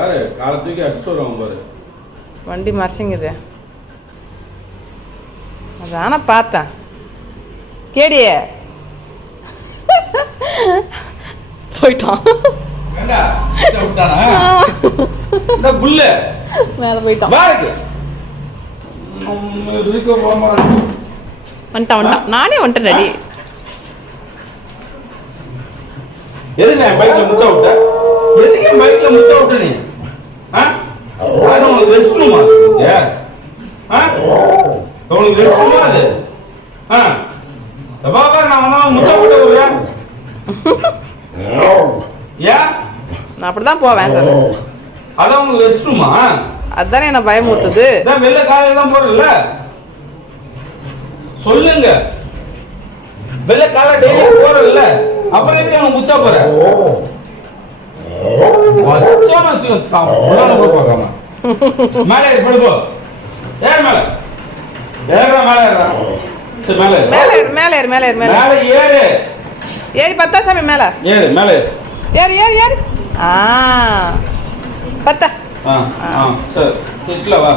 பாரு காலை தூக்கி அடிச்சுட்டு வருவாங்க பாரு. வண்டி மறைச்சிங்குது. அதான பார்த்தேன். கேடியே போயிட்டான். மேல போயிட்டான். வந்துட்டான். நானே வந்துட்டேன் டாடி. எதுக்கு பைக்ல முச்சா விட்ட? எதுக்கு பைக்ல முச்சா விட்ட நீ? உங்களுக்கு ரெஸ்ட் ரூமா? உங்களுக்கு ரெஸ்ட் ரூமா அது? பாபா நான் முச்சா விட்ட விடுறேன். ஏன்? நான் அப்படிதான் போவேன் சார். அதான் உங்களுக்கு ரெஸ்ட் ரூமா? அதுதானே என்ன பயமுறுத்துது. வெளில காலையில தான் போறல சொல்லுங்க. வெளில காலை டெய்லி போறல அப்புறம் எதுக்கு அவன் முச்சா போற? மேலே படுப்போ. ஏறு மேல. ஏறா மேல ஏறா. சரி மேல ஏறு. மேல ஏறு மேல ஏறு மேல ஏறு மேல. மேல ஏறு. ஏறி பத்தா சாமி மேல. ஏறு மேல ஏறு. ஏறு ஏறு ஏறு. பத்தா. சரி திட்ல வா.